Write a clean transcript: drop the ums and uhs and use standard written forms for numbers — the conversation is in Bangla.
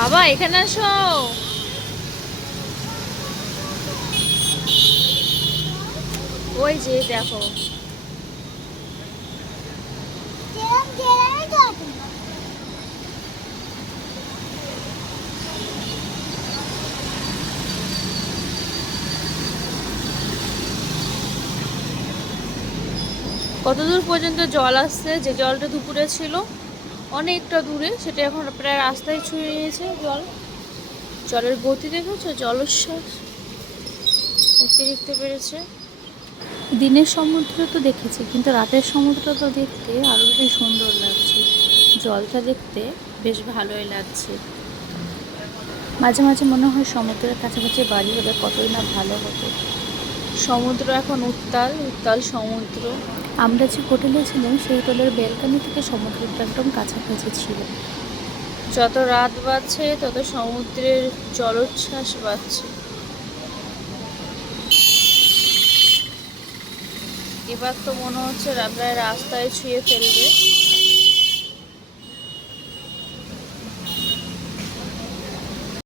বাবা এখানে আসো। ওই যে দেখো, কত দূর পর্যন্ত জল আসছে। যে জলটা দুপুরে ছিল অনেকটা দূরে, সেটা এখন প্রায় রাস্তায় ছুঁয়ে নিয়েছে জল। জলের গতি দেখেছো, জলোচ্ছ্বাস অতিরিক্ত বেড়েছে। দিনের সমুদ্র তো দেখেছি, কিন্তু রাতের সমুদ্র তো দেখতে আরও বেশি সুন্দর লাগছে। জলটা দেখতে বেশ ভালোই লাগছে। মাঝে মাঝে মনে হয় সমুদ্রের কাছাকাছি বাড়ি হলে কতই না ভালো হতো। সমুদ্র এখন উত্তাল উত্তাল সমুদ্র। আমরা যে হোটেলে ছিলাম সেই হোটেলের ব্যালকনি থেকে সমুদ্রটা একদম কাছাকাছি ছিল। যত রাত বাড়ছে তত সমুদ্রের জলোচ্ছ্বাস বাড়ছে। এবার তো মনে হচ্ছে প্রায় রাস্তায় ছুঁয়ে ফেলবে।